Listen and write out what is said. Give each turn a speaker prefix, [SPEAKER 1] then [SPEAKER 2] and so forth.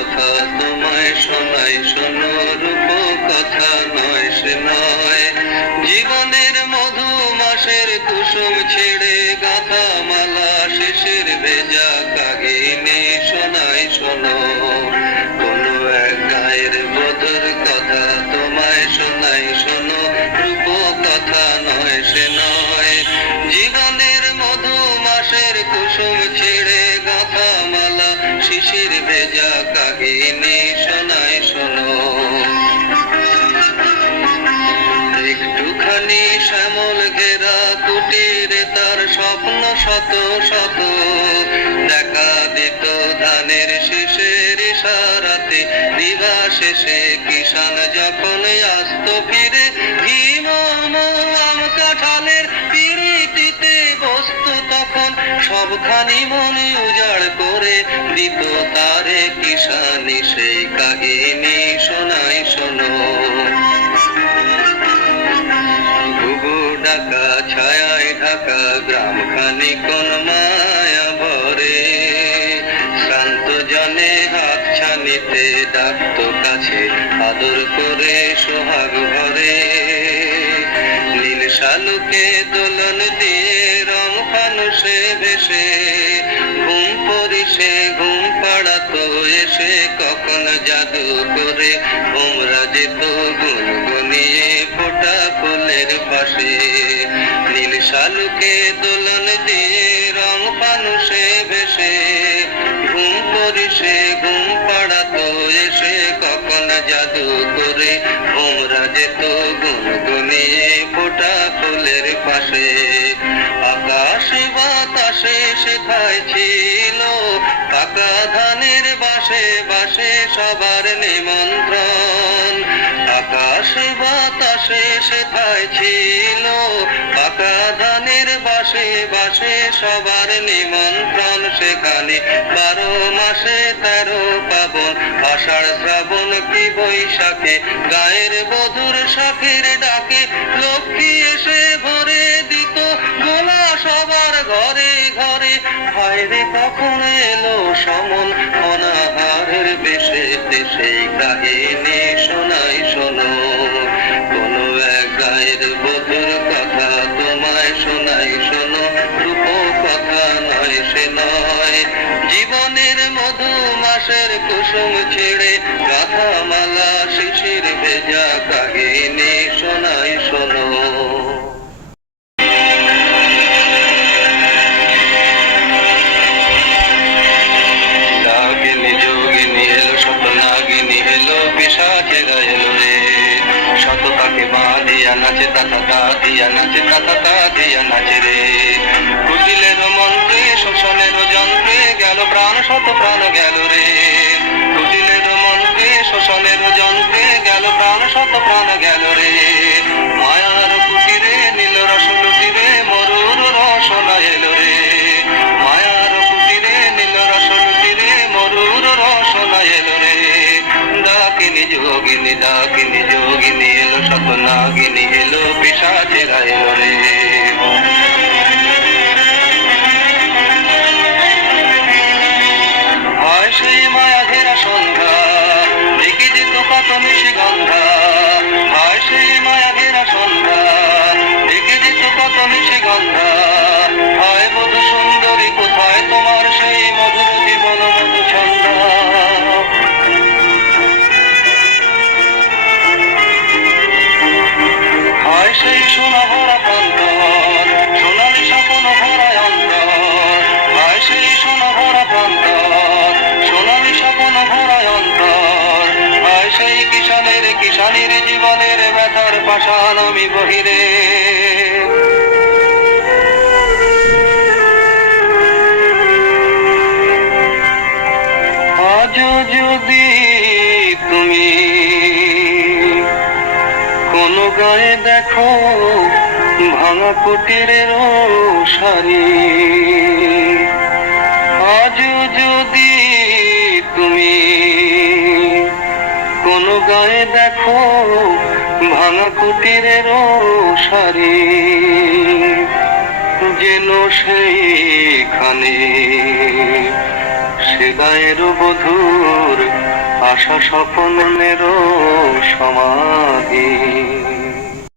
[SPEAKER 1] কথা তোমায় শোনাই, শোনো রূপ কথা নয়, সে নয়। জীবনের মধু মাসের কুসুম ছেড়ে গাথা মালা শেষের ভেজা কাহিনী শোনাই, শোনো। একটুখানি শ্যামল ঘেরা কুটিরে তার স্বপ্ন শত শত। দেখা দিত ধানের শেষের ইশারাতে দিবা শেষে কিষান যখন আসত ফিরে সবখানি মনে উজাড় করে দিত তারে কিষানি সেই কাহিনী শোনাই শোনো। ঘুঘু ডাকা, ছায়ায় ঢাকা গ্রাম খানি কোন মায়া ভরে। শান্ত জনে হাত ছানিতে ডাকত কাছে, আদর করে সোহাগ ভরে। নীল শালুকে দোলন দিয়ে ফানুষে ভেসে ঘুম পরিসে ঘুম পাড়াতো এসে, কখন জাদু করে ভোমরা যেত গুনগুনিয়ে ফোটা ফুলের পাশে। নীল শালুকে দোলন দিয়ে রং ফানুষে ভেসে ঘুম পরিসে ঘুম পাড়াতো এসে, কখন জাদু করে ভোমরা যেত গুনগুনিয়ে ফোটা ফুলের পাশে। ছিল। পাকা ধানের বাসে বাসে সবার নিমন্ত্রণ। বাতাসে শেখায় ছিল। পাকা ধানের বাসে বাসে সবার নিমন্ত্রণ। সেখানে বারো মাসে তেরো পাবন। আষাঢ় শ্রাবণ কি বৈশাখে? গায়ের বধুর শাখের ডাকে লক্ষ্মী এসে হায়রে কখন এলো সমন? দেশে কাহিনী শোনাই শোনো। কোনো এক গায়ের বধুর কথা তোমায় শোনাই শোনো। রূপ কথা নয়, সে নয়। জীবনের মধু মাসের কুসুম ছেড়ে গাথা মালা শিশির ভেজা কাহিনী নাচে তাতা দিয়া নাচে তাতা, দিয়া নাচে রে। কুটিলের মন্ত্রে শোষণের যন্ত্রে গেল প্রাণ, শত প্রাণ গেল রে। কুটিলের মন্ত্রে শোষণের যন্ত্রে যোগিনী ডাকিনি যোগিনী এলো শত নাগিনী এলো পিসাচেরা এলো রে কিষানের জীবনের ব্যথার পাশান আমি বহিরে। আজ যদি তুমি কোন গায়ে দেখো ভাঙা কুটিরের সারি আজ যদি তুমি কোন গায়ে দেখো ভাঙা কুটিরের সারি যেন সেইখানে সে গায়ের বধুর আশা স্বপ্নেরও সমাধি।